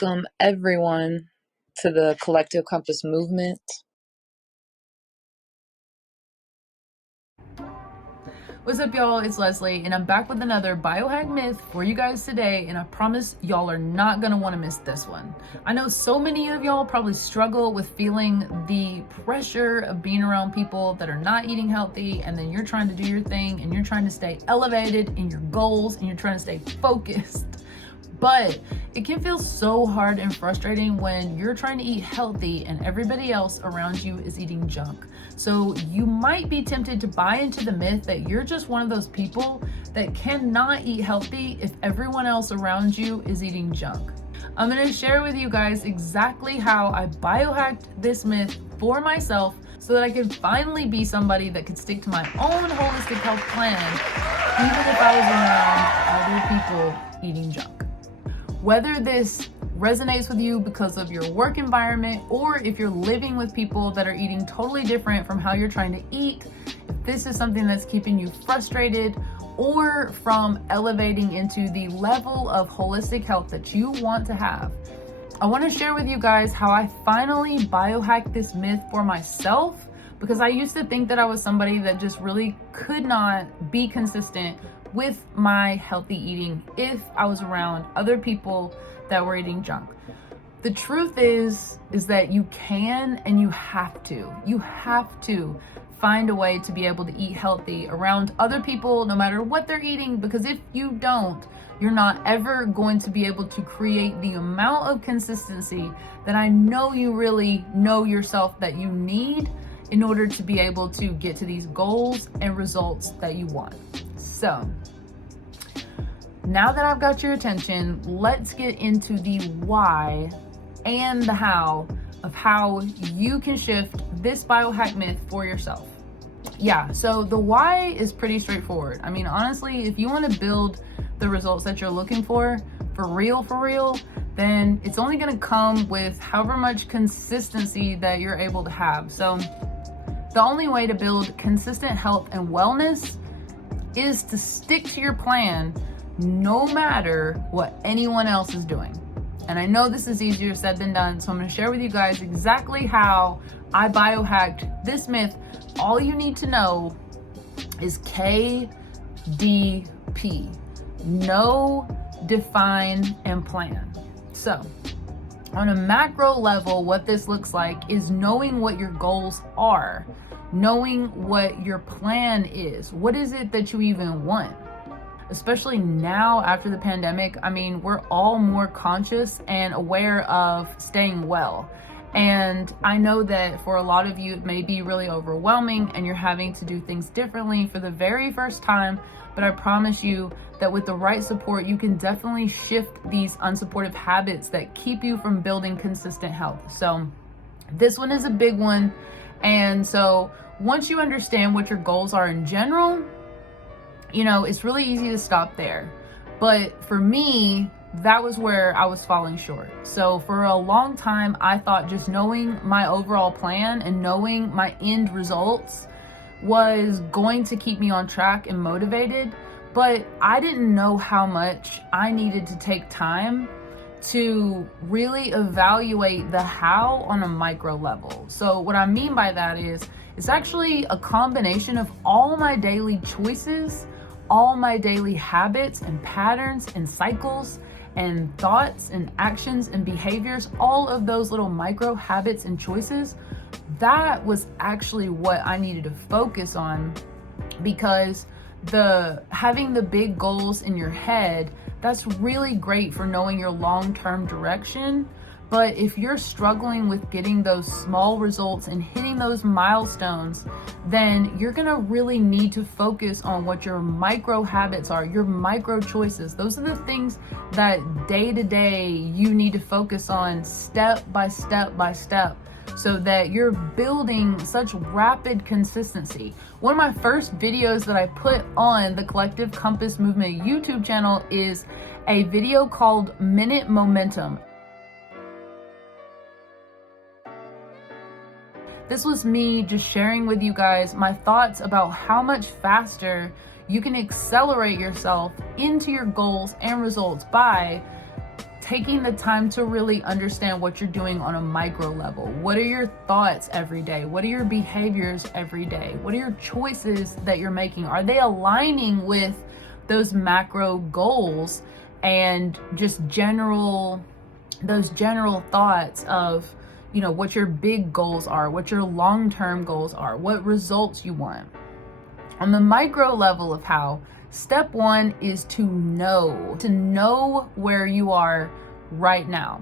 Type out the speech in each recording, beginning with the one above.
Welcome everyone to the Collective Compass movement. What's up, y'all? It's Leslie, and I'm back with another biohack myth for you guys today, and I promise y'all are not gonna want to miss this one. I know so many of y'all probably struggle with feeling the pressure of being around people that are not eating healthy, and then you're trying to do your thing, and you're trying to stay elevated in your goals, and you're trying to stay focused. But it can feel so hard and frustrating when you're trying to eat healthy and everybody else around you is eating junk. So you might be tempted to buy into the myth that you're just one of those people that cannot eat healthy if everyone else around you is eating junk. I'm going to share with you guys exactly how I biohacked this myth for myself so that I could finally be somebody that could stick to my own holistic health plan even if I was around other people eating junk. Whether this resonates with you because of your work environment, or if you're living with people that are eating totally different from how you're trying to eat, if this is something that's keeping you frustrated, or from elevating into the level of holistic health that you want to have, I want to share with you guys how I finally biohacked this myth for myself, because I used to think that I was somebody that just really could not be consistent with my healthy eating if I was around other people that were eating junk. The truth is that you can and you have to find a way to be able to eat healthy around other people, no matter what they're eating, because if you don't, you're not ever going to be able to create the amount of consistency that I know you really know yourself that you need in order to be able to get to these goals and results that you want. So now that I've got your attention, let's get into the why and the how of how you can shift this biohack myth for yourself. Yeah, so the why is pretty straightforward. I mean, honestly, if you want to build the results that you're looking for real, then it's only going to come with however much consistency that you're able to have. So the only way to build consistent health and wellness is to stick to your plan no matter what anyone else is doing. And I know this is easier said than done, so I'm going to share with you guys exactly how I biohacked this myth. All you need to know is KDP. Know, define, and plan. So on a macro level, what this looks like is knowing what your goals are, knowing what your plan is. What is it that you even want? Especially now after the pandemic, I mean, we're all more conscious and aware of staying well. And I know that for a lot of you, it may be really overwhelming and you're having to do things differently for the very first time. But I promise you that with the right support, you can definitely shift these unsupportive habits that keep you from building consistent health. So this one is a big one. And so once you understand what your goals are in general, you know, it's really easy to stop there. But for me, that was where I was falling short. So for a long time, I thought just knowing my overall plan and knowing my end results was going to keep me on track and motivated. But I didn't know how much I needed to take time to really evaluate the how on a micro level. So what I mean by that is it's actually a combination of all my daily choices, all my daily habits and patterns and cycles and thoughts and actions and behaviors, all of those little micro habits and choices. That was actually what I needed to focus on, because having the big goals in your head, that's really great for knowing your long-term direction. But if you're struggling with getting those small results and hitting those milestones, then you're gonna really need to focus on what your micro habits are, your micro choices. Those are the things that day to day you need to focus on step by step by step, so that you're building such rapid consistency. One of my first videos that I put on the Collective Compass Movement YouTube channel is a video called Minute Momentum. This was me just sharing with you guys my thoughts about how much faster you can accelerate yourself into your goals and results by taking the time to really understand what you're doing on a micro level. What are your thoughts every day? What are your behaviors every day? What are your choices that you're making? Are they aligning with those macro goals and just those general thoughts of, you know, what your big goals are, what your long-term goals are, what results you want? On the micro level of how, step one is to know where you are right now.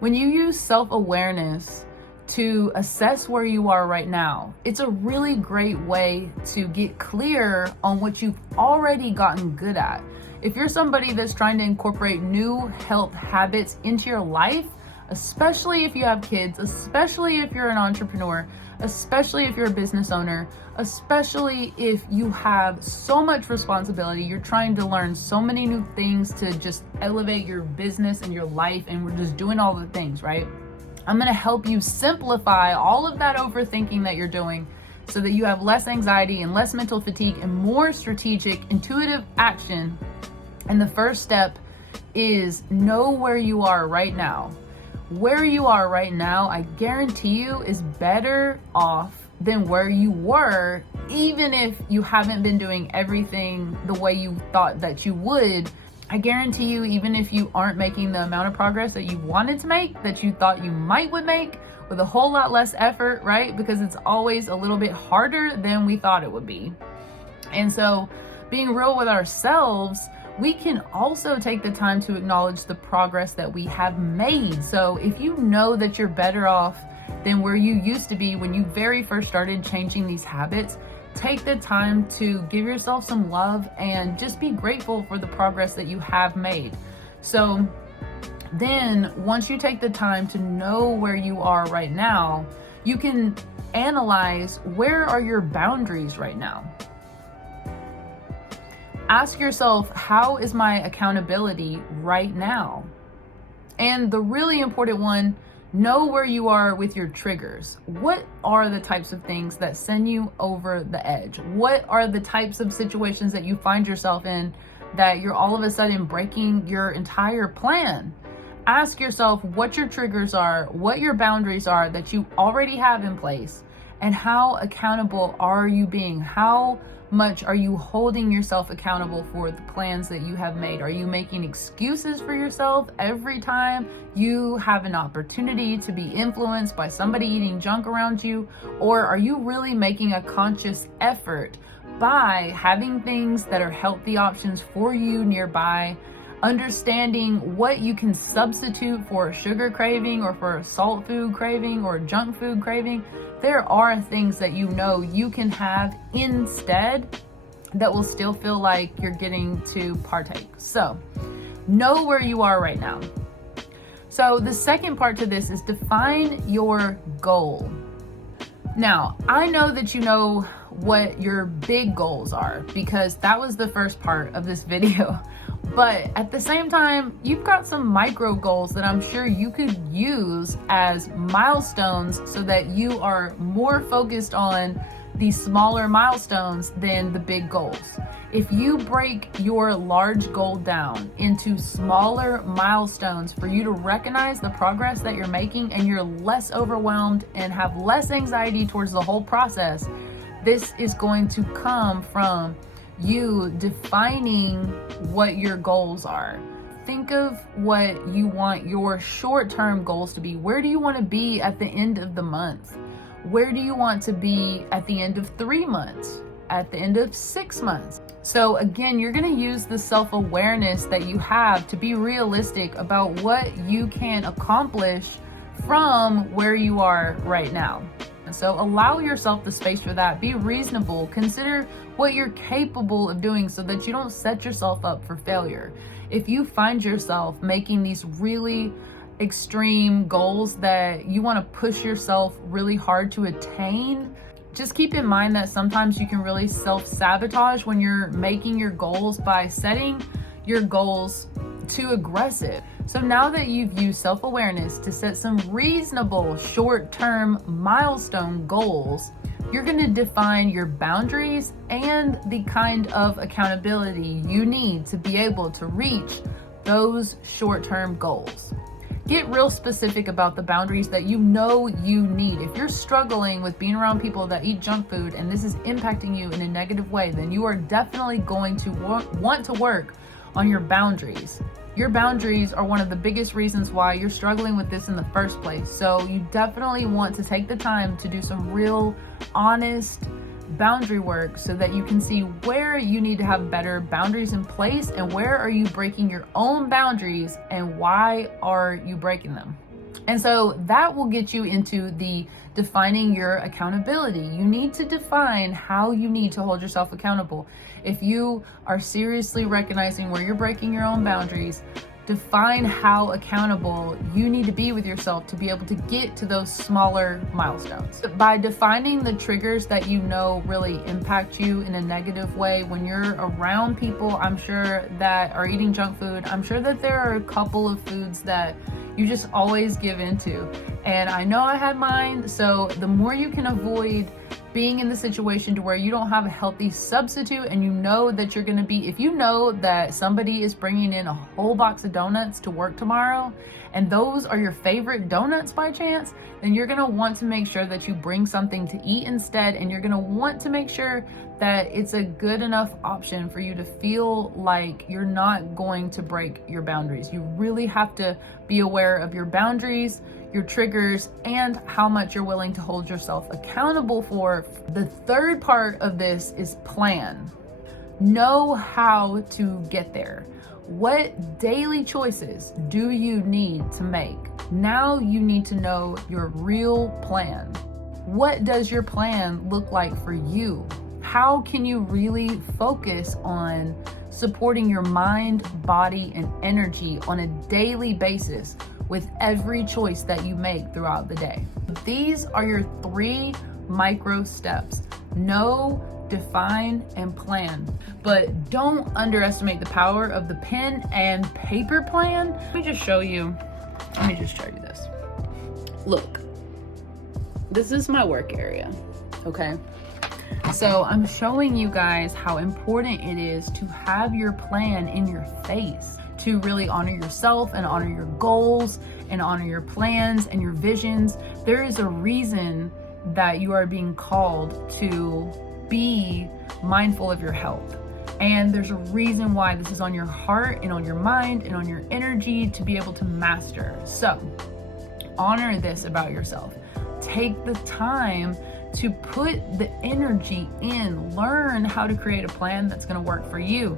When you use self-awareness to assess where you are right now, it's a really great way to get clear on what you've already gotten good at. If you're somebody that's trying to incorporate new health habits into your life, especially if you have kids, especially if you're an entrepreneur, especially if you're a business owner, especially if you have so much responsibility, you're trying to learn so many new things to just elevate your business and your life, and we're just doing all the things, right? I'm gonna help you simplify all of that overthinking that you're doing so that you have less anxiety and less mental fatigue and more strategic, intuitive action. And the first step is know where you are right now. Where you are right now, I guarantee you, is better off than where you were, even if you haven't been doing everything the way you thought that you would. I guarantee you, even if you aren't making the amount of progress that you wanted to make, that you thought you would make, with a whole lot less effort, right? Because it's always a little bit harder than we thought it would be. And so, being real with ourselves, we can also take the time to acknowledge the progress that we have made. So if you know that you're better off than where you used to be when you very first started changing these habits, take the time to give yourself some love and just be grateful for the progress that you have made. So then once you take the time to know where you are right now, you can analyze, where are your boundaries right now? Ask yourself, how is my accountability right now? And the really important one, know where you are with your triggers. What are the types of things that send you over the edge? What are the types of situations that you find yourself in that you're all of a sudden breaking your entire plan? Ask yourself what your triggers are, what your boundaries are that you already have in place, and how accountable are you being? How much are you holding yourself accountable for the plans that you have made? Are you making excuses for yourself every time you have an opportunity to be influenced by somebody eating junk around you? Or are you really making a conscious effort by having things that are healthy options for you nearby, understanding what you can substitute for a sugar craving or for a salt food craving or a junk food craving? There are things that you know you can have instead that will still feel like you're getting to partake. So know where you are right now. So the second part to this is define your goal. Now, I know that you know what your big goals are because that was the first part of this video. But at the same time, you've got some micro goals that I'm sure you could use as milestones so that you are more focused on these smaller milestones than the big goals. If you break your large goal down into smaller milestones for you to recognize the progress that you're making, and you're less overwhelmed and have less anxiety towards the whole process, this is going to come from you defining what your goals are. Think of what you want your short-term goals to be. Where do you want to be at the end of the month? Where do you want to be at the end of 3 months? At the end of 6 months? So again, you're going to use the self-awareness that you have to be realistic about what you can accomplish from where you are right now. So allow yourself the space for that. Be reasonable. Consider what you're capable of doing so that you don't set yourself up for failure. If you find yourself making these really extreme goals that you want to push yourself really hard to attain, just keep in mind that sometimes you can really self-sabotage when you're making your goals by setting your goals too aggressive. So now that you've used self-awareness to set some reasonable short-term milestone goals, you're going to define your boundaries and the kind of accountability you need to be able to reach those short-term goals. Get real specific about the boundaries that you know you need. If you're struggling with being around people that eat junk food and this is impacting you in a negative way, then you are definitely going to want to work on your boundaries. Your boundaries are one of the biggest reasons why you're struggling with this in the first place. So you definitely want to take the time to do some real, honest boundary work so that you can see where you need to have better boundaries in place and where are you breaking your own boundaries and why are you breaking them. And so that will get you into the defining your accountability. You need to define how you need to hold yourself accountable. If you are seriously recognizing where you're breaking your own boundaries, define how accountable you need to be with yourself to be able to get to those smaller milestones. By defining the triggers that you know really impact you in a negative way when you're around people, I'm sure, that are eating junk food, I'm sure that there are a couple of foods that you just always give into. And I know I had mine, so the more you can avoid being in the situation to where you don't have a healthy substitute and you know that you're going to be, if you know that somebody is bringing in a whole box of donuts to work tomorrow and those are your favorite donuts by chance, then you're going to want to make sure that you bring something to eat instead, and you're going to want to make sure that it's a good enough option for you to feel like you're not going to break your boundaries. You really have to be aware of your boundaries, your triggers, and how much you're willing to hold yourself accountable for. The third part of this is plan. Know how to get there. What daily choices do you need to make? Now you need to know your real plan. What does your plan look like for you? How can you really focus on supporting your mind, body, and energy on a daily basis with every choice that you make throughout the day? These are your 3 micro steps. Know, define, and plan. But don't underestimate the power of the pen and paper plan. Let me just show you this. Look, this is my work area, okay? So I'm showing you guys how important it is to have your plan in your face, to really honor yourself and honor your goals and honor your plans and your visions. There is a reason that you are being called to be mindful of your health. And there's a reason why this is on your heart and on your mind and on your energy to be able to master. So honor this about yourself. Take the time to put the energy in. Learn how to create a plan that's going to work for you.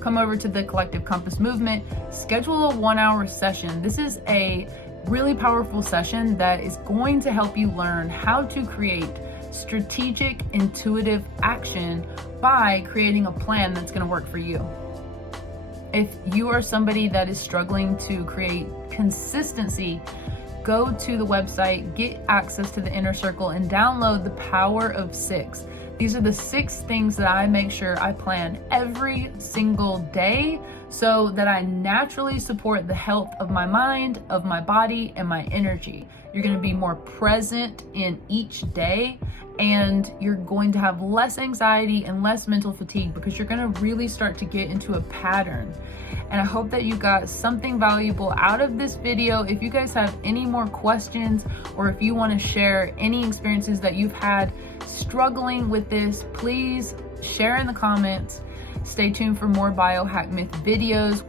Come over to the Collective Compass Movement, schedule a 1-hour session. This is a really powerful session that is going to help you learn how to create strategic, intuitive action by creating a plan that's going to work for you. If you are somebody that is struggling to create consistency, go to the website, get access to the inner circle, and download the Power of 6. These are the 6 things that I make sure I plan every single day so that I naturally support the health of my mind, of my body, and my energy. You're going to be more present in each day, and you're going to have less anxiety and less mental fatigue because you're going to really start to get into a pattern. And I hope that you got something valuable out of this video. If you guys have any more questions, or if you want to share any experiences that you've had struggling with this, please share in the comments. Stay tuned for more Biohack Myth videos.